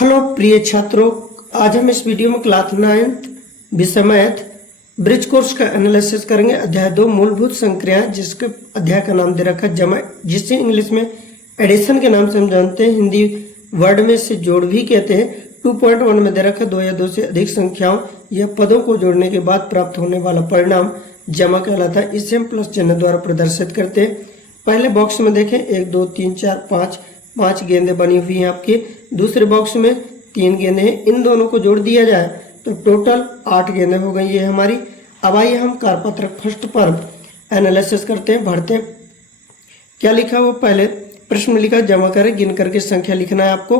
Hello प्रिय छात्रों, आज हम इस वीडियो में क्लास 9 विषय मैथ ब्रिज कोर्स का एनालिसिस करेंगे। अध्याय 2 मूलभूत संक्रियाएं, जिसके अध्याय का नाम दे रखा है जमा, जिसे इंग्लिश में एडिशन के नाम से हम जानते हैं, हिंदी वर्ड में से जोड़ भी कहते हैं। 2.1 में दे रखा है 2 या 2 से अधिक संख्याओं या पदों को जोड़ने के बाद प्राप्त होने वाला परिणाम जमा कहलाता है। इसे हम प्लस चिन्ह द्वारा प्रदर्शित करते हैं। पहले बॉक्स में देखें 1 2 3 4 5 गेंदें बनी हुई हैं आपकी। दूसरे बॉक्स में 3 गेंदें हैं। इन दोनों को जोड़ दिया जाए तो टोटल 8 गेंदें हो गई ये हमारी। अब आइए हम कार्यपत्रक फर्स्ट पर एनालिसिस करते हैं, भरते हैं। क्या लिखा हुआ, पहले प्रश्न में लिखा जमा करें, गिन करके संख्या लिखना है आपको।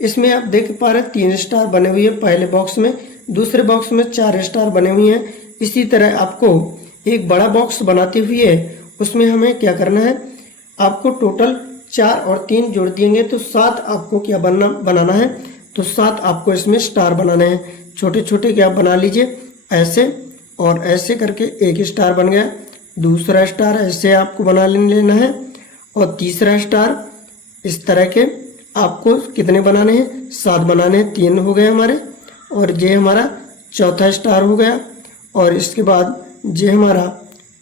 इसमें आप देख पा रहे 3 स्टार बने हुए हैं पहले बॉक्स में, दूसरे बॉक्स में 4 स्टार बने हुए हैं। इसी तरह आपको एक बड़ा बॉक्स बनाते हुए उसमें हमें क्या करना है, आपको टोटल 4 और 3 जोड़ देंगे तो 7 आपको क्या बनाना है, तो 7 आपको इसमें स्टार बनाने हैं। छोटे छोटे क्या बना लीजिए, ऐसे और ऐसे करके एक स्टार बन गया। दूसरा स्टार ऐसे आपको बना लेना है और तीसरा स्टार इस तरह के आपको कितने बनाने हैं, 7 बनाने हैं। 3 हो गए हमारे, और ये हमारा चौथा स्टार हो गया, और इसके बाद ये हमारा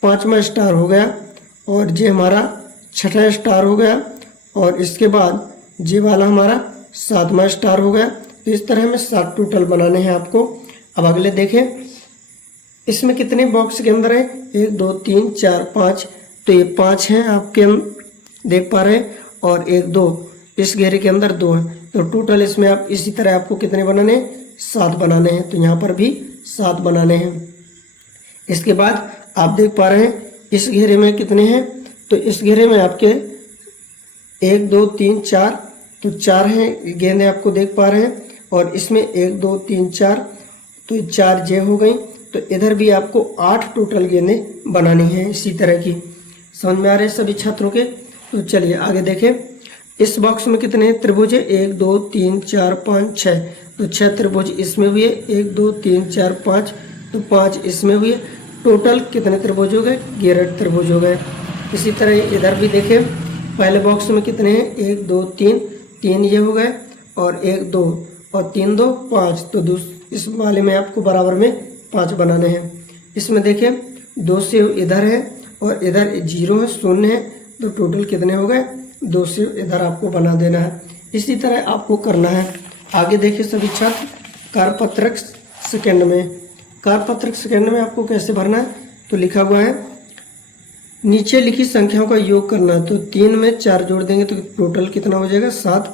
5वां स्टार हो गया, और ये हमारा 6ठा स्टार हो गया, और इसके बाद ये वाला हमारा 7वां स्टार हो गया। तो इस तरह हमें 7 टोटल बनाने हैं आपको। अब अगले देखें, इसमें कितने बॉक्स के अंदर है, 1 2 3 4 5, तो ये 5 हैं आपके देख पा रहे हैं, और 1 2 इस घेरे के अंदर 2 हैं। तो टोटल इसमें आप इसी तरह आपको कितने बनाने हैं, 7 बनाने हैं। तो यहाँ पर भी 7 बनाने हैं। इसके बाद आप देख पा रहे हैं इस घेरे में कितने हैं, तो इस घेरे में आपके 1 2 3 4, तो 4 हैं गेंदें आपको देख पा रहे हैं, और इसमें 1 2 3 4, तो 4 जे हो गई। तो इधर भी आपको 8 टोटल गेंदें बनानी है इसी तरह की। समझ में आ रहे हैं सभी छात्रों के? तो चलिए आगे देखें। इस बॉक्स में कितने त्रिभुज है, 1 2 3 4 5 6, तो 6 त्रिभुज इसमें हुए। 1 2 3 4 5, तो 5 इसमें हुए। टोटल कितने त्रिभुज हो गए, 11 त्रिभुज हो गए। इसी तरह इधर भी देखें, पहले बॉक्स में कितने हैं, 1 2 3 ये हो गए, और 1 2 और 3 2 5, तो इस वाले में आपको बराबर में 5 बनाने हैं। इसमें देखें 2 से इधर है और इधर 0 है, 0 है, तो टोटल कितने हो गए, 2 से इधर आपको बना देना है। इसी तरह आपको करना है। आगे देखिए सभी छात्र, कार्यपत्रक सेकंड में। कार्यपत्रक सेकंड में आपको कैसे भरना है, तो लिखा हुआ है नीचे लिखी संख्याओं का योग करना है। तो 3 में 4 जोड़ देंगे तो टोटल कितना हो जाएगा, 7,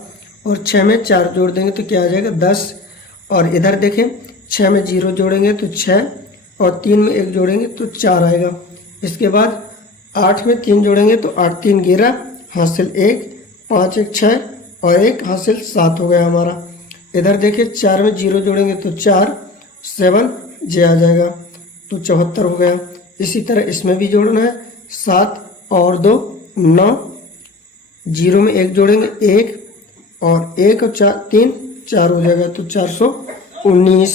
और 6 में 4 जोड़ देंगे तो क्या आ जाएगा, 10। और इधर देखें 6 में 0 जोड़ेंगे तो 6, और 3 में 1 जोड़ेंगे तो 4 आएगा। इसके बाद 8 में 3 जोड़ेंगे तो 8 3 11, हासिल 1, 5 1 6, और 1 हासिल 7 हो गया हमारा। इधर देखिए 4 में 0 जोड़ेंगे तो 4 7 जे आ जाएगा, तो 74 हो गया। इसी तरह इसमें भी जोड़ना है, 7 और 2 9, 0 में 1 जोड़ेंगे 1, और 1 और 3 4 हो जाएगा, तो 419।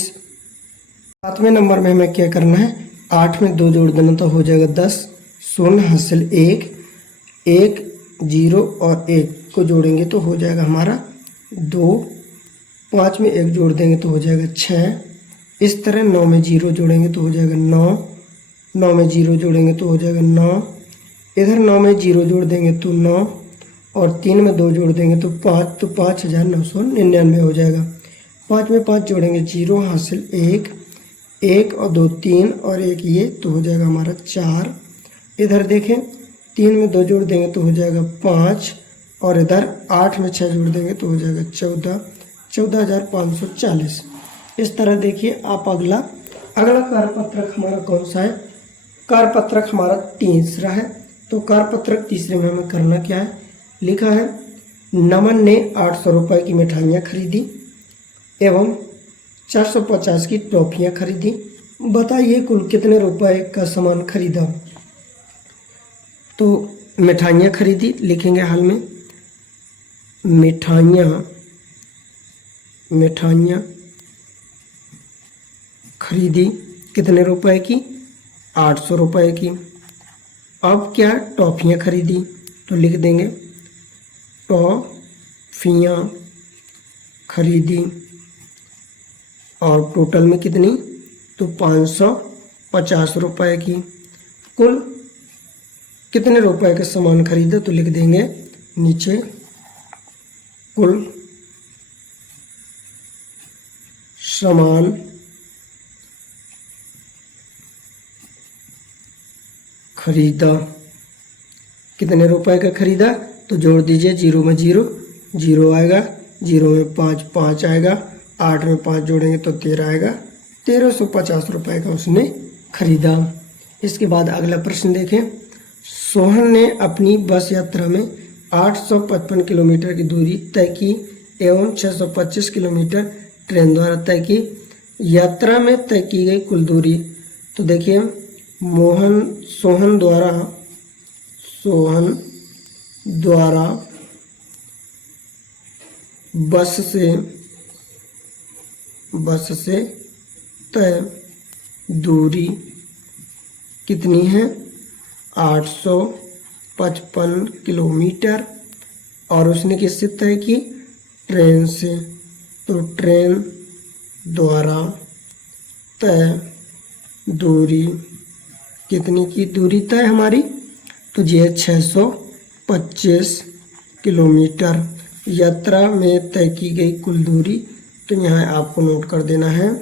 7वें नंबर में हमें क्या करना है, 8 में 2 जोड़ देना तो हो जाएगा 10, 0 हासिल 1 1 0 और 1 को जोड़ेंगे तो हो जाएगा हमारा 2, 5 में 1 जोड़ देंगे तो हो जाएगा 6। इस तरह 9 में 0 जोड़ेंगे तो हो जाएगा 9, 9 में 0 जोड़ेंगे तो हो जाएगा 9, इधर 9 में 0 जोड़ देंगे तो 9, और 3 में 2 जोड़ देंगे तो 5, तो 5999 हो जाएगा। 5 में 5 जोड़ेंगे 0 हासिल 1 1 और 2 3 और 1 ये, तो हो जाएगा हमारा 4। इधर देखें 3 में 2 जोड़ देंगे तो हो जाएगा 5, और इधर 8 में 6 जोड़ देंगे तो हो जाएगा 14, 14,540। इस तरह देखिए आप अगला कार्यपत्रक हमारा कौन सा है, कार्यपत्रक हमारा तीसरा है। तो कार्यपत्रक तीसरे में हमें करना क्या है, लिखा है नमन ने 800 रुपये की मिठाइयाँ खरीदी एवं 450 की टॉफियाँ खरीदी। बताइए कुल कितने रुपए का सामान खरीदा। तो मिठाइयाँ खरीदी लिखेंगे हाल में, मिठाइयाँ खरीदी कितने रुपए की, 800 रुपये की। अब क्या, टॉफियाँ खरीदी, तो लिख देंगे टॉफियाँ खरीदी और टोटल में कितनी, तो 550 रुपए की। कुल कितने रुपए का सामान खरीदा, तो लिख देंगे नीचे कुल सामान खरीदा, कितने रुपए का खरीदा, तो जोड़ दीजिए, 0 में 0 0 आएगा, 0 में 5 5 आएगा, 8 में 5 जोड़ेंगे तो 13 आएगा। 1350 रुपए का उसने खरीदा। इसके बाद अगला प्रश्न देखें। सोहन ने अपनी बस यात्रा में 855 किलोमीटर की दूरी तय की एवं 625 किलोमीटर ट्रेन द्वारा तय की। यात्रा में तय की गई कुल दूरी, तो देखिए सोहन द्वारा बस से तय दूरी कितनी है, 855 किलोमीटर। और उसने किससे तय की, ट्रेन से, तो ट्रेन द्वारा तय दूरी कितनी की दूरी तय हमारी, तो ये 625 किलोमीटर। यात्रा में तय की गई कुल दूरी, तो यहाँ आपको नोट कर देना है,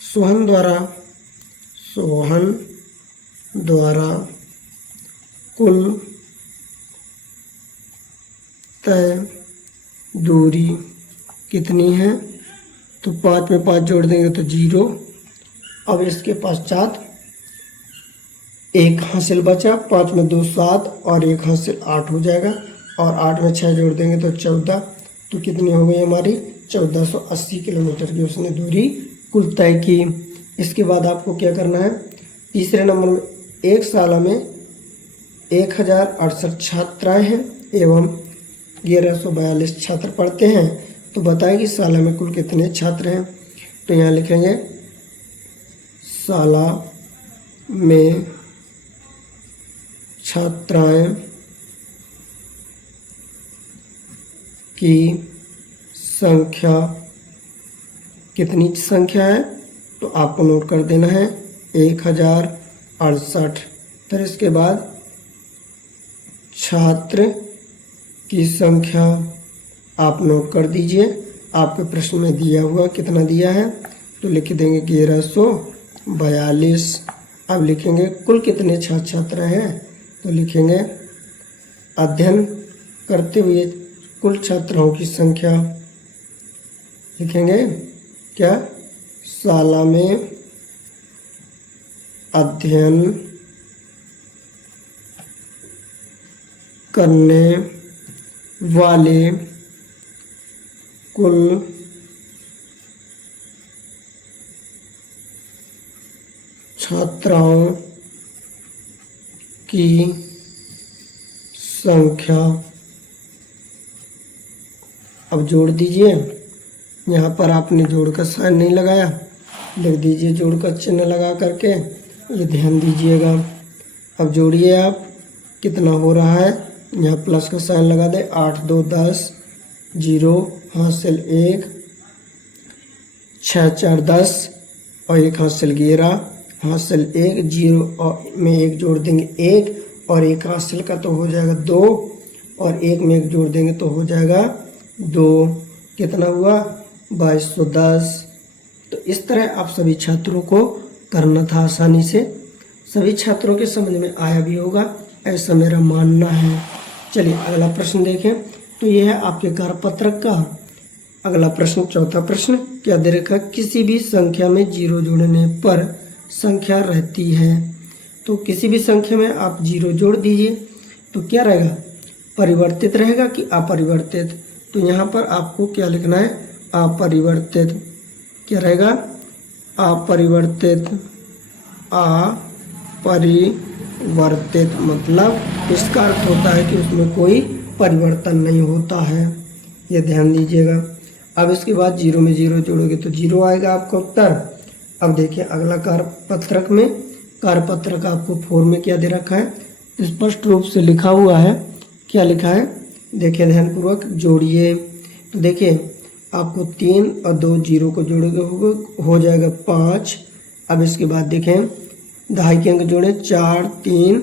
सोहन द्वारा कुल तय दूरी कितनी है, तो 5 में 5 जोड़ देंगे तो 0। अब इसके पश्चात एक हासिल बचा, 5 में 2 7 और एक हासिल 8 हो जाएगा, और 8 में 6 जोड़ देंगे तो 14। तो कितनी हो गई हमारी, 1480 किलोमीटर की उसने दूरी कुल तय की। इसके बाद आपको क्या करना है, तीसरे नंबर में एक शाला में 1068 छात्राएं हैं एवं 1142 छात्र पढ़ते हैं, तो बताएं कि शाला में कुल कितने छात्र हैं। तो यहाँ लिखेंगे शाला में छात्राएं की संख्या कितनी संख्या है, तो आपको नोट कर देना है 1068। फिर इसके बाद छात्र की संख्या आप नोट कर दीजिए, आपके प्रश्न में दिया हुआ कितना दिया है, तो लिख देंगे 1142। अब लिखेंगे कुल कितने छात्र छात्रा हैं, तो लिखेंगे अध्ययन करते हुए कुल छात्राओं की संख्या, लिखेंगे क्या, शाला में अध्ययन करने वाले कुल छात्राओं की संख्या। अब जोड़ दीजिए, यहाँ पर आपने जोड़ का साइन नहीं लगाया, लिख दीजिए जोड़ का चिन्ह लगा करके, ये ध्यान दीजिएगा। अब जोड़िए आप, कितना हो रहा है, यहाँ प्लस का साइन लगा दे, 8 2 10, 0 हासिल 1, 6 4 10 और 1 हासिल 11 हासिल 1, 0 और में 1 जोड़ देंगे 1, और 1 हासिल का तो हो जाएगा 2, और 1 में 1 जोड़ देंगे तो हो जाएगा 2। कितना हुआ, 2210। तो इस तरह आप सभी छात्रों को करना था आसानी से, सभी छात्रों के समझ में आया भी होगा, ऐसा मेरा मानना है। चलिए अगला प्रश्न देखें। तो यह है आपके कार्यपत्रक का अगला प्रश्न, चौथा प्रश्न। क्या दे रखा, किसी भी संख्या में 0 जोड़ने पर संख्या रहती है। तो किसी भी संख्या में आप 0 जोड़ दीजिए तो क्या रहेगा, परिवर्तित रहेगा कि अपरिवर्तित। तो यहाँ पर आपको क्या लिखना है, अपरिवर्तित। क्या रहेगा, अपरिवर्तित। अपरिवर्तित मतलब इसका अर्थ होता है कि उसमें कोई परिवर्तन नहीं होता है, ये ध्यान दीजिएगा। अब इसके बाद 0 में 0 जोड़ोगे तो 0 आएगा आपका उत्तर। अब देखिए अगला कार्यपत्रक में, कार्यपत्रक आपको 4 में क्या दे रखा है, स्पष्ट रूप से लिखा हुआ है। क्या लिखा है, देखिए ध्यानपूर्वक जोड़िए। तो देखिए आपको 3 और 2 जीरो को जोड़ोगे हो जाएगा 5। अब इसके बाद देखें दहाई के अंक जोड़े 4 3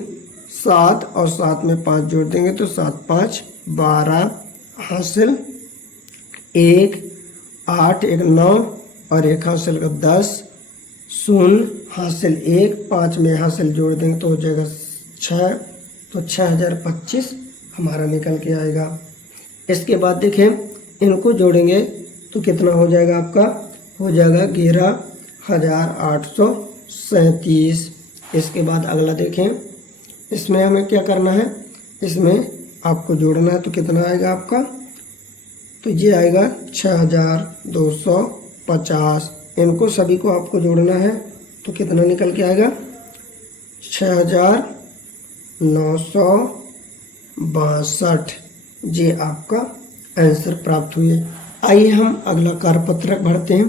7 और 7 में 5 जोड़ देंगे तो 7 5 12 हासिल 1 8 1 9 और 1 हासिल का 10 शून्य हासिल 1 5 में हासिल जोड़ देंगे तो हो जाएगा 6 तो 6025 हमारा निकल के आएगा। इसके बाद देखें इनको जोड़ेंगे तो कितना हो जाएगा आपका, हो जाएगा 11837। इसके बाद अगला देखें, इसमें हमें क्या करना है, इसमें आपको जोड़ना है तो कितना आएगा आपका, तो ये आएगा 6250। इनको सभी को आपको जोड़ना है तो कितना निकल के आएगा 6962। ये आपका आंसर प्राप्त हुए। आइए हम अगला कार्यपत्रक भरते हैं।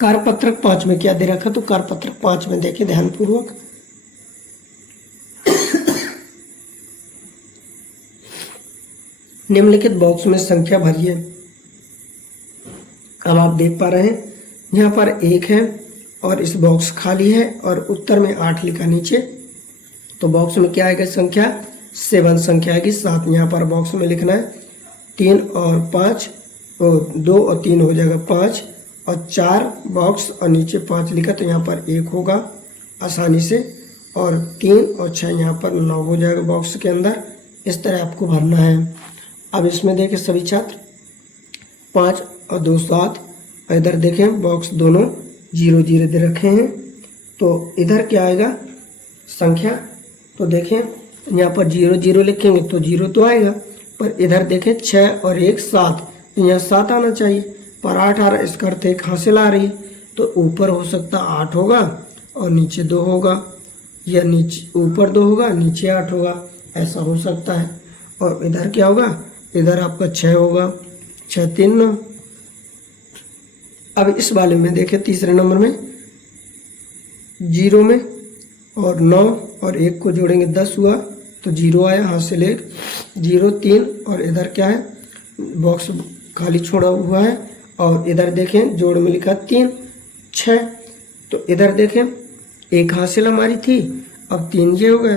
कार्यपत्रक 5 में क्या दे रखा, तो कार्यपत्रक 5 में देखें ध्यानपूर्वक। निम्नलिखित बॉक्स में संख्या भरिए। अब आप देख पा रहे हैं यहाँ पर 1 है और इस बॉक्स खाली है और उत्तर में 8 लिखा नीचे, तो बॉक्स में क्या आएगा संख्या 7 संख्या आएगी। 7 यहाँ पर बॉक्स में लिखना है। 3 और 5 और 2 और 3 हो जाएगा 5 और 4 बॉक्स और नीचे 5 लिखा तो यहाँ पर 1 होगा आसानी से, और 3 और 6 यहाँ पर 9 हो जाएगा बॉक्स के अंदर। इस तरह आपको भरना है। अब इसमें देखें सभी छात्र 5 और 2 7, इधर देखें बॉक्स दोनों 0 0 दे रखे हैं, तो इधर क्या आएगा संख्या, तो देखें यहाँ पर 0 0 लिखेंगे तो 0 तो आएगा, पर इधर देखें 6 और 1 7, तो यहाँ 7 आना चाहिए, पर 8 आ रहा है, इसका अर्थ 1 हासिल आ रही है, तो ऊपर हो सकता 8 होगा और नीचे 2 होगा, या नीचे ऊपर 2 होगा नीचे 8 होगा, ऐसा हो सकता है। और इधर क्या होगा, इधर आपका 6 होगा, 6 3 9। अब इस वाले में देखें तीसरे नंबर में 0 में और 9 और 1 को जोड़ेंगे 10 हुआ तो 0 आया, हासिल 1 0 3, और इधर क्या है बॉक्स खाली छोड़ा हुआ है, और इधर देखें जोड़ में लिखा 3 6, तो इधर देखें 1 हासिल हमारी थी, अब 3 ये हो गए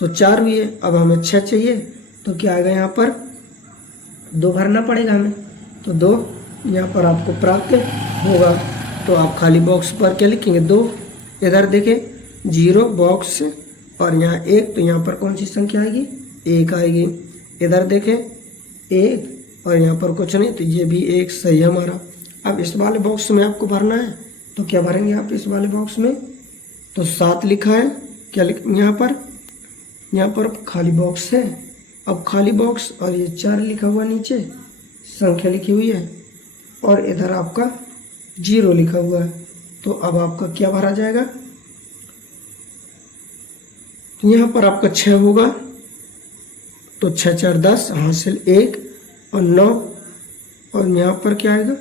तो 4 हुई है। अब हमें 6 चाहिए तो क्या आएगा, यहाँ पर 2 भरना पड़ेगा हमें, तो 2 यहाँ पर आपको प्राप्त होगा। तो आप खाली बॉक्स पर क्या लिखेंगे 2, इधर देखें 0 बॉक्स और यहाँ 1, तो यहाँ पर कौन सी संख्या आएगी 1 आएगी। इधर देखें 1 और यहाँ पर कुछ नहीं, तो ये भी 1 सही हमारा। अब इस वाले बॉक्स में आपको भरना है तो क्या भरेंगे आप इस वाले बॉक्स में, तो 7 लिखा है, क्या लिख यहाँ पर खाली बॉक्स है। अब खाली बॉक्स और ये 4 लिखा हुआ नीचे संख्या लिखी हुई है, और इधर आपका 0 लिखा हुआ है, तो अब आपका क्या भरा जाएगा, तो यहाँ पर आपका 6 होगा, तो 6 4 10 हासिल 1 और 9, और यहाँ पर क्या आएगा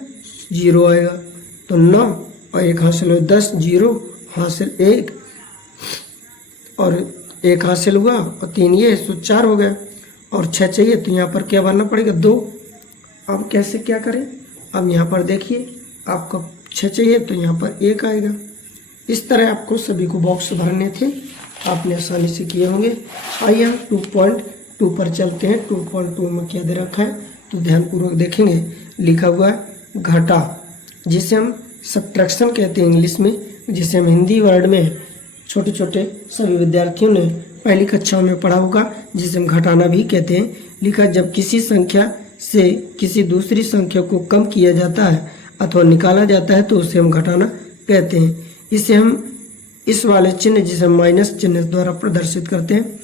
0 आएगा, तो 9 और 1 हासिल हो 10 0 हासिल 1 और 1 हासिल हुआ और 3 ये, तो 4 हो गया, और 6 चाहिए तो यहाँ पर क्या भरना पड़ेगा 2। अब कैसे क्या करें, अब यहाँ पर देखिए आपका 6 चाहिए तो यहाँ पर 1 आएगा। इस तरह आपको सभी को बॉक्स भरने थे, आपने आसानी से किए होंगे। आइए हम 2.2 पर चलते हैं। 2.2 में क्या दे रखा है, तो ध्यानपूर्वक देखेंगे, लिखा हुआ है घटा, जिसे हम सब्ट्रैक्शन कहते हैं इंग्लिश में, जिसे हम हिंदी वर्ड में छोटे छोटे सभी विद्यार्थियों ने पहली कक्षाओं में पढ़ा होगा, जिसे हम घटाना भी कहते हैं। लिखा, जब किसी संख्या से किसी दूसरी संख्या को कम किया जाता है अथवा निकाला जाता है तो उसे हम घटाना कहते हैं। इसे हम इस वाले चिन्ह, जिसे हम माइनस चिन्ह द्वारा प्रदर्शित करते हैं।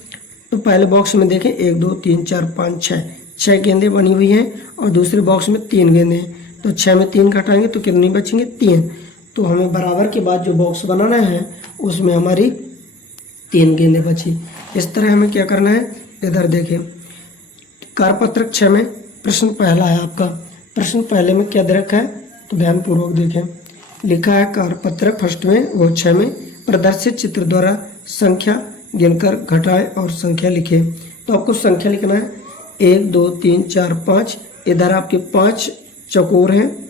तो पहले बॉक्स में देखें 1 2 3 4 5 6 गेंदें बनी हुई हैं, और दूसरे बॉक्स में 3 गेंदें हैं, तो 6 में 3 घटाएंगे तो कितनी बचेंगे 3। तो हमें बराबर के बाद जो बॉक्स बनाना है उसमें हमारी 3 गेंदें बची। इस तरह हमें क्या करना है, इधर देखें कार्यपत्रक 6 में प्रश्न पहला है आपका। प्रश्न पहले में क्या दे रखा है, तो ध्यानपूर्वक देखें, लिखा है कार्यपत्रक फर्स्ट में वो 6 में प्रदर्शित चित्र द्वारा संख्या गिनकर घटाएं और संख्या लिखें। तो आपको संख्या लिखना है, 1 2 3 4 5, इधर आपके 5 चौकोर हैं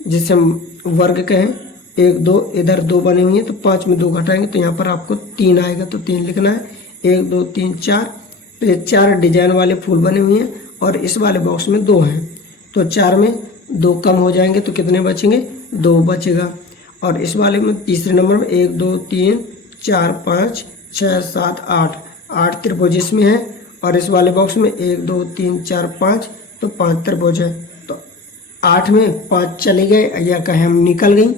जिसे हम वर्ग कहें। 1 2, इधर 2 बने हुए हैं तो 5 में 2 घटाएंगे तो यहाँ पर आपको 3 आएगा, तो 3 लिखना है। 1 2 3 4, तो ये 4 डिजाइन वाले फूल बने हुए हैं और इस वाले बॉक्स में 2 हैं, तो 4 में 2 कम हो जाएंगे तो कितने बचेंगे, 2 बचेगा। और इस वाले में तीसरे नंबर में 1 2 3 4 5 6 7 8, 8 त्रिभुज इसमें है और इस वाले बॉक्स में 1 2 3 4 5, तो 5 त्रिभुज है। तो 8 में 5 चले गए या कहें हम निकल गई,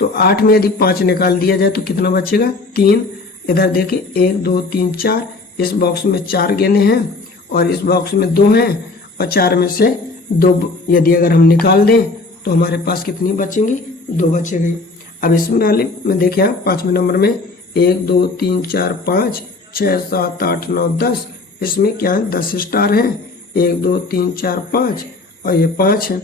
तो 8 में यदि 5 निकाल दिया जाए तो कितना बचेगा, 3। इधर देखिए 1 2 3 4, इस बॉक्स में 4 गेंदें हैं और इस बॉक्स में 2 हैं और 4 में से 2 यदि अगर हम निकाल दें तो हमारे पास कितनी बचेंगी, 2 बचेगी। अब इसमें वाले में देखिए आप 5वें नंबर में 1 2 3 4 5 6 7 8 9 10, इसमें क्या है 10 स्टार हैं। 1 2 3 4 5 और ये 5 है,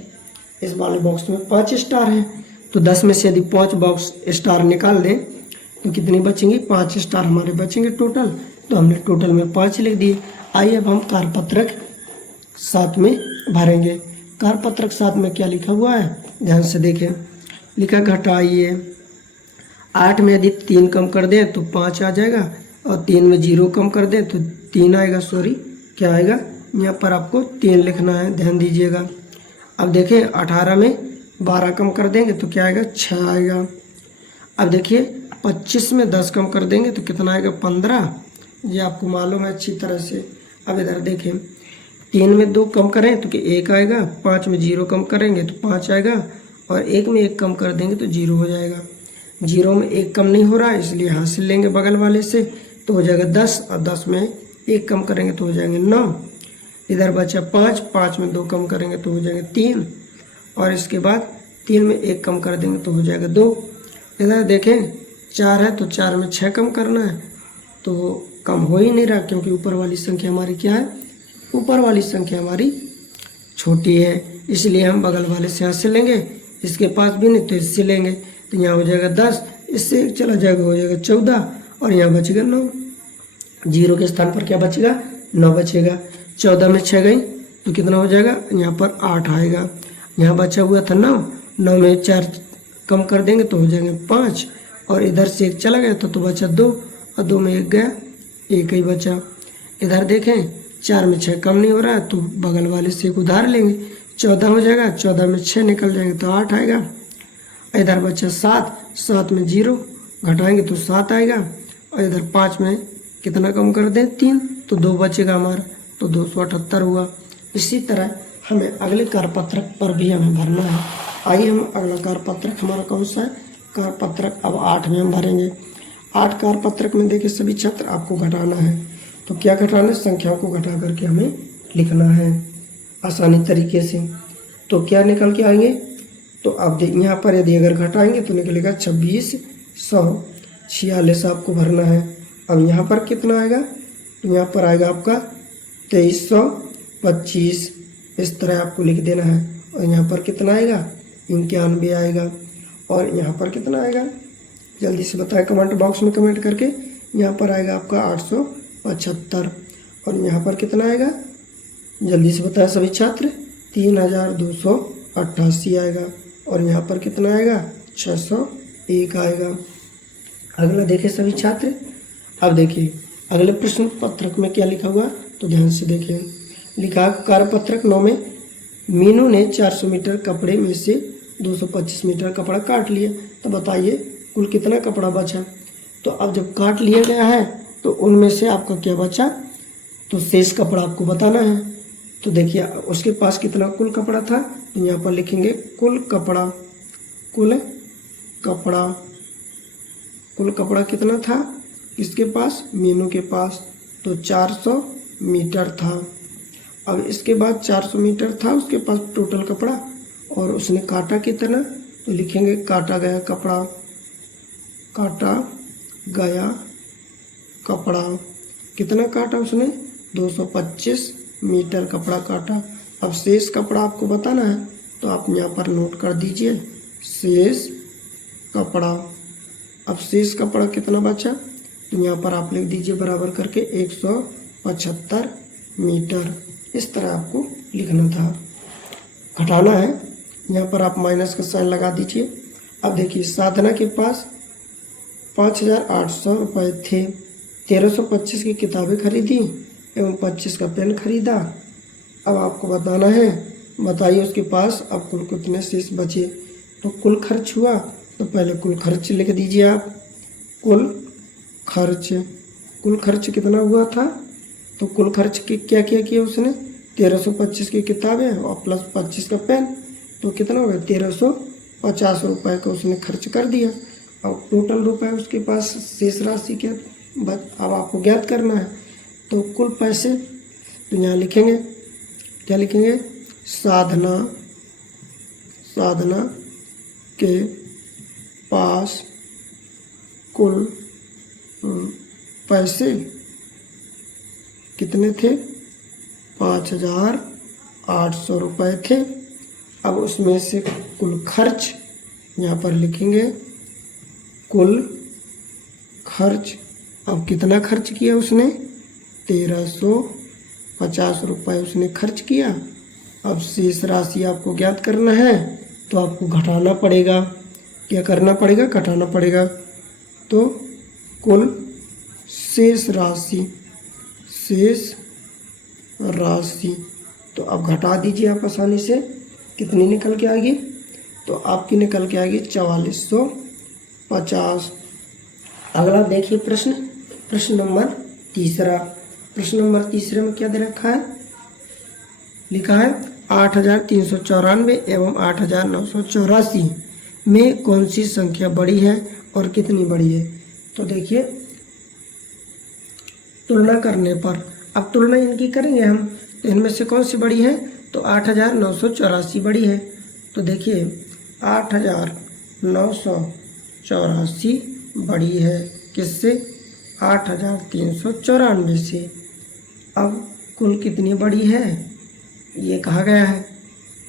इस वाले बॉक्स में 5 स्टार हैं। तो 10 में से यदि 5 बॉक्स स्टार निकाल दें तो कितनी बचेंगी, 5 स्टार हमारे बचेंगे टोटल। तो हमने टोटल में 5 लिख दिए। आइए अब हम कारपत्रक 7 में भरेंगे। कारपत्रक 7 में क्या लिखा हुआ है, ध्यान से देखें। लिखा घटाइए, 8 में यदि 3 कम कर दें तो 5 आ जाएगा और 3 में 0 कम कर दें तो 3 आएगा, सॉरी क्या आएगा, यहाँ पर आपको 3 लिखना है, ध्यान दीजिएगा। अब देखें 18 में 12 कम कर देंगे तो क्या आएगा, 6 आएगा। अब देखिए 25 में 10 कम कर देंगे तो कितना आएगा, 15। ये आपको मालूम है अच्छी तरह से। अब इधर देखें 3 में 2 कम करें तो कि 1 आएगा, 5 में 0 कम करेंगे तो 5 आएगा और 1 में 1 कम कर देंगे तो 0 हो जाएगा। 0 में 1 कम नहीं हो रहा है इसलिए हासिल लेंगे बगल वाले से, तो हो जाएगा 10 और 10 में 1 कम करेंगे तो हो जाएंगे 9। इधर बचा 5, 5 में 2 कम करेंगे तो हो जाएंगे 3 और इसके बाद 3 में 1 कम कर देंगे तो हो जाएगा 2। इधर देखें 4 है तो 4 में 6 कम करना है तो कम हो ही नहीं रहा, क्योंकि ऊपर वाली संख्या हमारी क्या है, ऊपर वाली संख्या हमारी छोटी है, इसलिए हम बगल वाले से हासिल लेंगे। इसके पास भी नहीं तो इससे लेंगे, तो यहाँ हो जाएगा 10, इससे 1 चला जाएगा, हो जाएगा 14 और यहाँ बचेगा 9। 0 के स्थान पर क्या बचेगा, 9 बचेगा। 14 में 6 गई तो कितना हो जाएगा, यहाँ पर 8 आएगा। यहाँ बचा हुआ था 9, 9 में 4 कम कर देंगे तो हो जाएंगे 5 और इधर से 1 चला गया तो बचा 2 और 2 में 1 गया, 1 ही बचा। इधर देखें 4 में 6 कम नहीं हो रहा है तो बगल वाले से 1 उधार लेंगे, 14 हो जाएगा। 14 में 6 निकल जाएंगे तो 8 आएगा। इधर बचा 7, 7 में 0 घटाएंगे तो 7 आएगा और इधर 5 में कितना कम कर दें, 3, तो 2 बचेगा हमारा, तो 278 हुआ। इसी तरह हमें अगले कारपत्रक पर भी हमें भरना है। आइए हम अगला कारपत्रक हमारा कौन सा है, कारपत्रक अब 8 में हम भरेंगे। 8 कारपत्रक में देखिए सभी छात्र आपको घटाना है, तो क्या घटाना है, संख्याओं को घटा करके हमें लिखना है आसानी तरीके से। तो क्या निकल के आएंगे, तो आप यहाँ पर यदि अगर घटाएंगे तो निकलेगा 2646 आपको भरना है। अब यहाँ पर कितना आएगा, तो यहाँ पर आएगा आपका 2325, इस तरह आपको लिख देना है। और यहाँ पर कितना आएगा, 91 आएगा। और यहाँ पर कितना आएगा, जल्दी से बताएं कमेंट बॉक्स में कमेंट करके। यहाँ पर आएगा आपका 875 और यहाँ पर कितना आएगा, जल्दी से बताएं सभी छात्र, 3288 आएगा। और यहाँ पर कितना आएगा, 601 आएगा। अगला देखें सभी छात्र। अब देखिए अगले प्रश्न पत्रक में क्या लिखा हुआ, तो ध्यान से देखिए। लिखा कार्यपत्रक 9 में मीनू ने 400 मीटर कपड़े में से 225 मीटर कपड़ा काट लिया, तो बताइए कुल कितना कपड़ा बचा। तो अब जब काट लिया गया है तो उनमें से आपका क्या बचा, तो शेष कपड़ा आपको बताना है। तो देखिए उसके पास कितना कुल कपड़ा था, तो यहाँ पर लिखेंगे कुल कपड़ा। कुल कपड़ा कितना था किसके पास, मीनू के पास, तो 400 मीटर था। अब इसके बाद 400 मीटर था उसके पास टोटल कपड़ा और उसने काटा कितना, तो लिखेंगे काटा गया कपड़ा। काटा गया कपड़ा कितना काटा उसने, 225 मीटर कपड़ा काटा। अब शेष कपड़ा आपको बताना है, तो आप यहाँ पर नोट कर दीजिए शेष कपड़ा। अब शेष कपड़ा कितना बचा, तो यहाँ पर आप लिख दीजिए बराबर करके 175 मीटर। इस तरह आपको लिखना था, घटाना है। यहाँ पर आप माइनस का साइन लगा दीजिए। अब देखिए, साधना के पास 5,800 रुपये थे। 1,325 की किताबें खरीदी एवं 25 का पेन खरीदा। अब आपको बताना है, बताइए उसके पास अब कुल कितने शेष बचे। तो कुल खर्च हुआ, तो पहले कुल खर्च लिख दीजिए आप। कुल खर्च कितना हुआ था, तो कुल खर्च के क्या क्या किया उसने, 1,325 की किताबें और प्लस 25 का पेन, तो कितना हो गया 1,350 रुपये का उसने खर्च कर दिया। अब टोटल रुपए उसके पास शेष राशि क्या अब आपको ज्ञात करना है। तो कुल पैसे, तो यहाँ लिखेंगे, क्या लिखेंगे, साधना के पास कुल पैसे कितने थे, 5,800 रुपये थे। अब उसमें से कुल खर्च यहाँ पर लिखेंगे, कुल खर्च। अब कितना खर्च किया उसने, 1,350 रुपये उसने खर्च किया। अब शेष राशि आपको ज्ञात करना है, तो आपको घटाना पड़ेगा। क्या करना पड़ेगा, घटाना पड़ेगा। तो कुल शेष राशि तो अब घटा दीजिए आप आसानी से, कितनी निकल के आएगी, तो आपकी निकल के आएगी 4,450। अगला देखिए प्रश्न नंबर तीसरा। प्रश्न नंबर तीसरे में क्या दे रखा है, लिखा है 8,394 एवं 8,984 में कौन सी संख्या बड़ी है और कितनी बड़ी है। तो देखिए, तुलना करने पर, अब तुलना इनकी करेंगे हम, तो इनमें से कौन सी बड़ी है, तो 8,984 बड़ी है। तो देखिए 8,984 बड़ी है किससे, 8,394 से। अब कुल कितनी बड़ी है ये कहा गया है,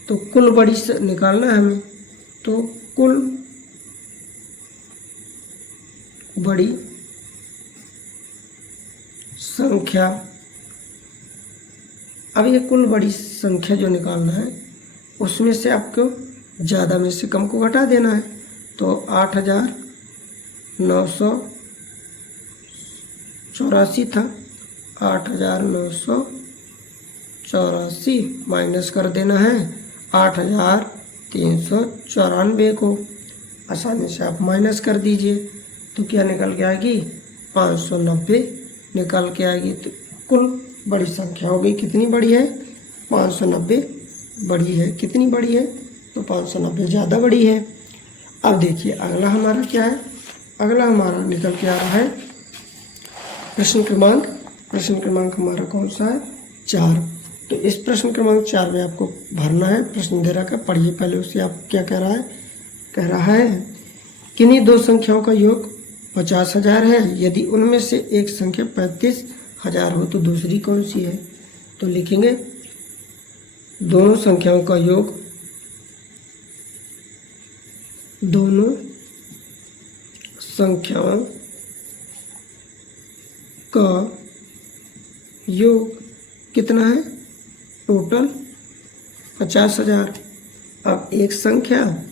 तो कुल बड़ी से निकालना है हमें। तो कुल बड़ी संख्या, अब ये कुल बड़ी संख्या जो निकालना है, उसमें से आपको ज़्यादा में से कम को घटा देना है। तो 8,984 था, 8,984 माइनस कर देना है 8,394 को। आसानी से आप माइनस कर दीजिए, तो क्या निकल के आएगी, 590 निकल के आएगी। तो कुल बड़ी संख्या हो गई, कितनी बड़ी है, 590 बड़ी है। कितनी बड़ी है, तो 590 ज़्यादा बड़ी है। अब देखिए अगला हमारा क्या है, अगला हमारा निकल के आ रहा है प्रश्न क्रमांक हमारा कौन सा है, 4। तो इस प्रश्न क्रमांक 4 में आपको भरना है। प्रश्न दे रखा है, पढ़िए पहले उससे। आप क्या कह रहा है, कह रहा है किन्हीं दो संख्याओं का योग 50,000 है, यदि उनमें से एक संख्या 35,000 हो तो दूसरी कौन सी है। तो लिखेंगे दोनों संख्याओं का योग, दोनों संख्याओं का योग कितना है, टोटल 50,000। अब एक संख्या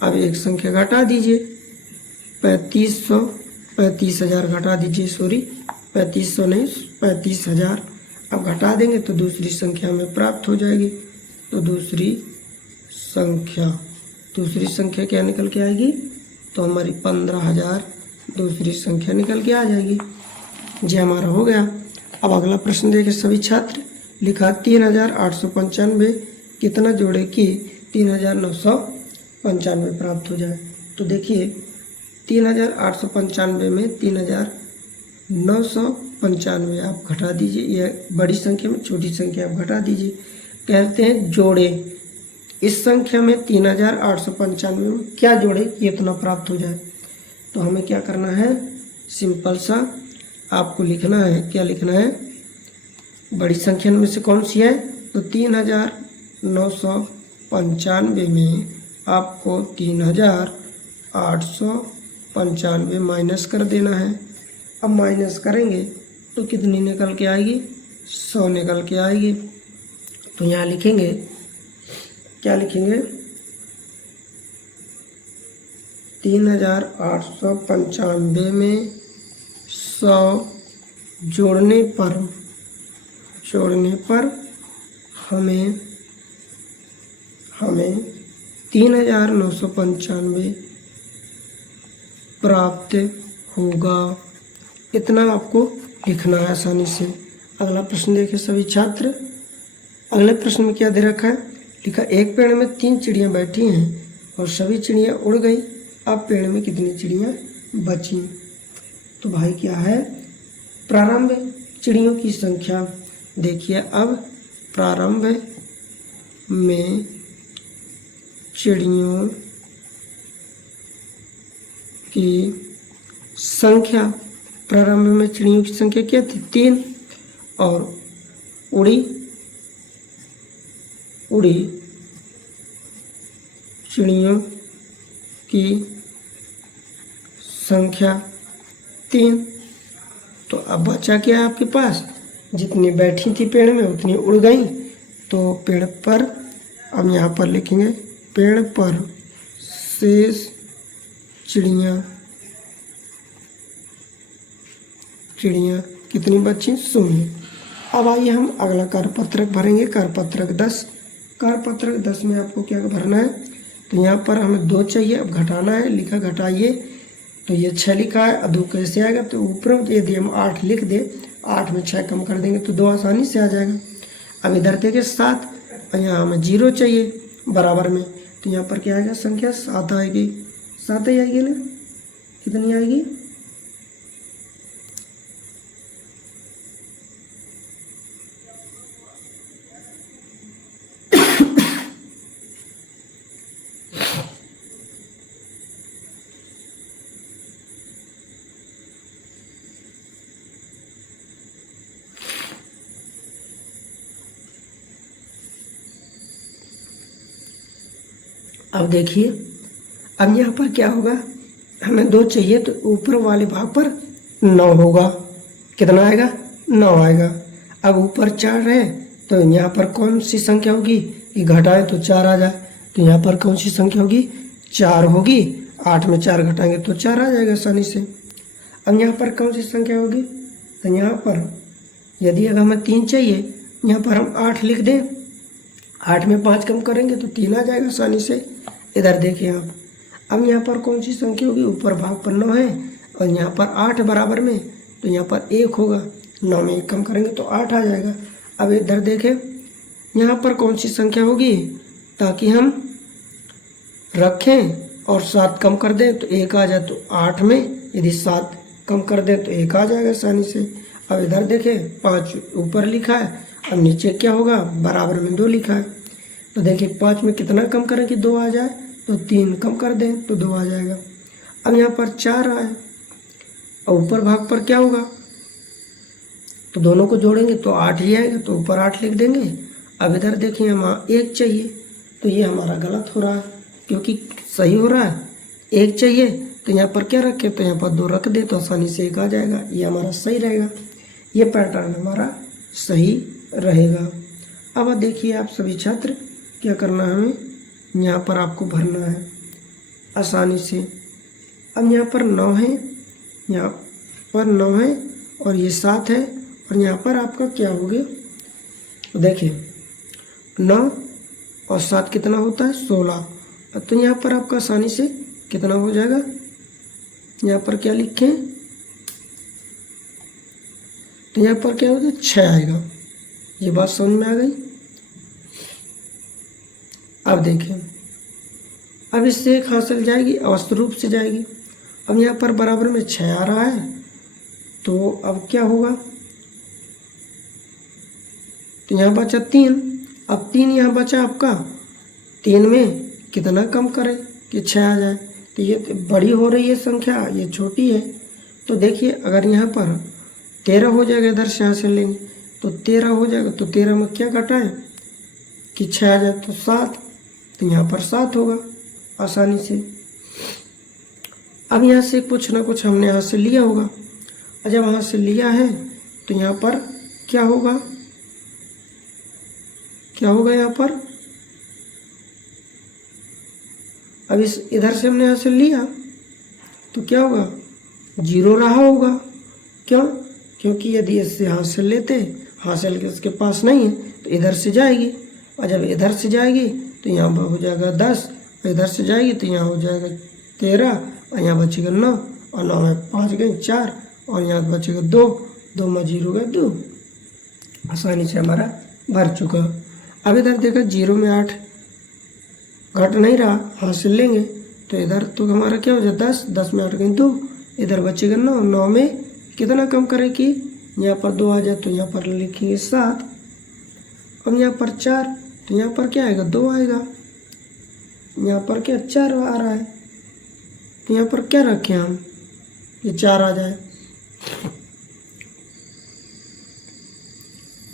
अब एक संख्या घटा दीजिए, 35,000 घटा दीजिए, 3500 नहीं 35,000। अब घटा देंगे तो दूसरी संख्या में प्राप्त हो जाएगी। तो दूसरी संख्या क्या निकल के आएगी, तो हमारी 15,000 दूसरी संख्या निकल के आ जाएगी। ये हमारा हो गया। अब अगला प्रश्न देखें सभी छात्र। लिखा 3,895 कितना जोड़े कि 3,995 प्राप्त हो जाए। तो देखिए 3,895 में 3,995 आप घटा दीजिए, यह बड़ी संख्या में छोटी संख्या आप घटा दीजिए। कहते हैं जोड़े, इस संख्या में 3,895 में क्या जोड़े कि इतना प्राप्त हो जाए। तो हमें क्या करना है, सिंपल सा आपको लिखना है। क्या लिखना है, बड़ी संख्या में से कौन सी है, तो 3,995 में आपको 3,895 माइनस कर देना है। अब माइनस करेंगे तो कितनी निकल के आएगी, 100 निकल के आएगी। तो यहाँ लिखेंगे, क्या लिखेंगे, 3895 में 100 जोड़ने पर हमें 3995 प्राप्त होगा। इतना आपको लिखना है आसानी से। अगला प्रश्न देखिए सभी छात्र। अगले प्रश्न में क्या दे रखा है, लिखा एक पेड़ में 3 चिड़ियाँ बैठी हैं और सभी चिड़ियाँ उड़ गई। अब पेड़ में कितनी चिड़ियाँ बची। तो भाई क्या है, प्रारंभ चिड़ियों की संख्या। देखिए अब प्रारंभ में चिड़ियों की संख्या, प्रारंभ में चिड़ियों की संख्या क्या थी, 3, और उड़ी चिड़ियों की संख्या 3। तो अब बचा क्या है आपके पास, जितनी बैठी थी पेड़ में उतनी उड़ गई। तो पेड़ पर, अब यहाँ पर लिखेंगे पेड़ पर शेष चिड़ियाँ कितनी बची, 0। अब आइए हम अगला कार्यपत्रक भरेंगे, कार्यपत्रक 10। कार्यपत्रक 10 में आपको क्या भरना है, तो यहाँ पर हमें 2 चाहिए, अब घटाना है, लिखा घटाइए। तो ये 6 लिखा है, अब 2 कैसे आएगा, तो ऊपर यदि हम 8 लिख दे, 8 में 6 कम कर देंगे तो 2 आसानी से आ जाएगा। अब इधर देखिए 7, और यहाँ हमें 0 चाहिए बराबर में, तो यहाँ पर क्या आएगा, संख्या 7 आएगी। 7 ही आएगी ना, कितनी आएगी, अब देखिए, अब यहाँ पर क्या होगा, हमें 2 चाहिए तो ऊपर वाले भाग पर 9 होगा। कितना आएगा, 9 आएगा। अब ऊपर 4 है तो यहाँ पर कौन सी संख्या होगी, ये घटाए तो 4 आ जाए, तो यहाँ पर कौन सी संख्या होगी, 4 होगी। 8 में 4 घटाएंगे तो 4 आ जाएगा आसानी से। अब यहाँ पर कौन सी संख्या होगी, तो यहाँ पर यदि अगर हमें 3 चाहिए, यहाँ पर हम 8 लिख दें, 8 में 5 कम करेंगे तो 3 आ जाएगा आसानी से। इधर देखिए आप, अब यहाँ पर कौन सी संख्या होगी, ऊपर भाग पर 9 है और यहाँ पर 8 बराबर में, तो यहाँ पर 1 होगा, 9 में 1 कम करेंगे तो 8 आ जाएगा। अब इधर देखें, यहाँ पर कौन सी संख्या होगी, ताकि हम रखें और 7 कम कर दें तो 1 आ जाए, तो 8 में यदि 7 कम कर दें तो 1 आ जाएगा आसानी से। अब इधर देखें, 5 ऊपर लिखा है, अब नीचे क्या होगा, बराबर में 2 लिखा है, तो देखिए 5 में कितना कम करें कि 2 आ जाए, तो 3 कम कर दें तो 2 आ जाएगा। अब यहाँ पर 4 आए और ऊपर भाग पर क्या होगा, तो दोनों को जोड़ेंगे तो 8 ही आएगा, तो ऊपर 8 लिख देंगे। अब इधर देखिए, हमारा 1 चाहिए, तो ये हमारा गलत हो रहा है, क्योंकि सही हो रहा है 1 चाहिए, तो यहाँ पर क्या रखें, तो यहाँ पर 2 रख दे तो आसानी से 1 आ जाएगा, ये हमारा सही रहेगा। ये पैटर्न हमारा सही रहेगा। अब देखिए आप सभी छात्र, क्या करना है, हमें यहाँ पर आपको भरना है आसानी से। अब यहाँ पर 9 है, यहाँ पर 9 है और ये 7 है, और यहाँ पर आपका क्या हो गया, तो देखिए 9 और 7 कितना होता है, 16। तो यहाँ पर आपका आसानी से कितना हो जाएगा, यहाँ पर क्या लिखें, तो यहाँ पर क्या होगा, 6 आएगा। ये बात समझ में आ गई। अब देखें, अब इससे 1 हासिल जाएगी, अवस्थ रूप से जाएगी। अब यहाँ पर बराबर में 6 आ रहा है, तो अब क्या होगा, तो यहाँ बचा 3। अब 3 यहाँ बचा आपका, 3 में कितना कम करें कि 6 आ जाए, तो ये बड़ी हो रही है संख्या, ये छोटी है। तो देखिए अगर यहाँ पर 13 हो जाएगा, इधर से यहाँ से लेंगे तो 13 हो जाएगा, तो 13 में क्या घटाएं कि 6 आ जाए, तो 7, तो यहाँ पर 7 होगा आसानी से। अब यहाँ से कुछ ना कुछ हमने यहाँ से लिया होगा, जब वहाँ से लिया है तो यहाँ पर क्या होगा, क्या होगा यहाँ पर, अब इस इधर से हमने यहाँ से लिया तो क्या होगा, 0 रहा होगा। क्यों, क्योंकि यदि इससे हासिल लेते, हासिल के इसके पास नहीं है तो इधर से जाएगी, और जब इधर से जाएगी तो यहाँ पर हो जाएगा 10, और इधर से जाएगी तो यहाँ हो जाएगा 13, और यहाँ बचेगा 9, और 9 में 5 गए 4, और यहाँ बचेगा 2, 2 में 0 गए 2। आसानी से हमारा भर चुका। अब इधर देखो 0 में 8 घट नहीं रहा, हासिल लेंगे तो इधर तो हमारा क्या हो जाए 10, 10 में 8 गए 2, इधर बचेगा 9, 9 में कितना कम करें कि यहाँ पर 2 आ जाए तो यहाँ पर लिखेंगे 7, अब यहाँ पर 4 तो यहाँ पर क्या आएगा 2 आएगा, यहाँ पर क्या 4 आ रहा है तो यहाँ पर क्या रखें हम, ये 4 आ जाए।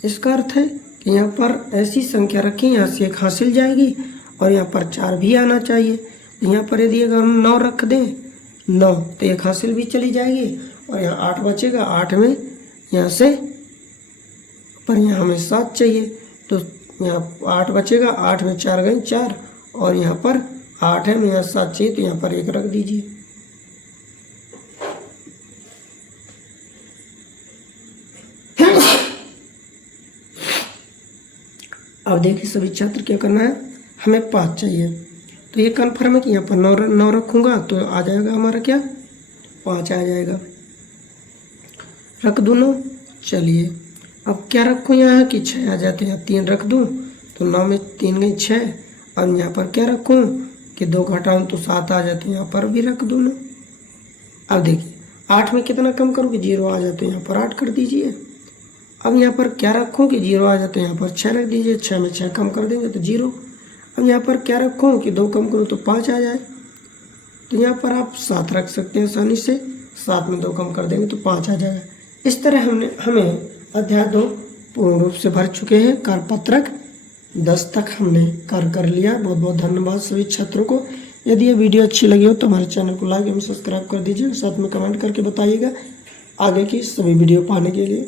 इसका अर्थ है कि यहाँ पर ऐसी संख्या रखें, यहाँ से एक हासिल जाएगी और यहाँ पर 4 भी आना चाहिए। यहाँ पर यदि अगर हम 9 रख दें 9 तो एक हासिल भी चली जाएगी, और यहाँ 8 बचेगा, 8 में यहाँ से पर यहाँ हमें 7 चाहिए तो यहाँ 8 बचेगा, 8 में 4 गए 4, और यहाँ पर 8 है, में यहाँ 7 चाहिए तो यहाँ पर 1 रख दीजिए। अब देखिए सभी छात्र क्या करना है, हमें 5 चाहिए तो ये कन्फर्म है कि यहाँ पर 9 रखूँगा तो आ जाएगा हमारा क्या 5 आ जाएगा। रख दूँ 9, चलिए अब क्या रखूँ यहाँ कि 6 आ जाते हैं, 3 रख दूँ तो 9 में 3 गई 6, और यहाँ पर क्या रखूँ कि 2 घटाऊँ तो 7 आ जाते हैं, यहाँ पर भी रख दूँ 9। अब देखिए 8 में कितना कम करूँ कि 0 आ जाते हैं, यहाँ पर 8 कर दीजिए। अब यहाँ पर क्या रखूँ कि 0 आ जाते हैं, यहाँ पर 6 रख दीजिए, 6 में 6 कम कर देंगे तो 0। अब यहाँ पर क्या रखूँ कि 2 कम करूँ तो 5 आ जाए, तो यहाँ पर आप 7 रख सकते हैं आसानी से, 7 में 2 कम कर देंगे तो 5 आ जाएगा। इस तरह हमें अध्याय 2 पूर्ण रूप से भर चुके हैं। कार्यपत्रक 10 तक हमने कार्य कर लिया। बहुत बहुत धन्यवाद सभी छात्रों को। यदि ये वीडियो अच्छी लगी हो तो हमारे चैनल को लाइक एवं सब्सक्राइब कर दीजिए, साथ में कमेंट करके बताइएगा आगे की सभी वीडियो पाने के लिए।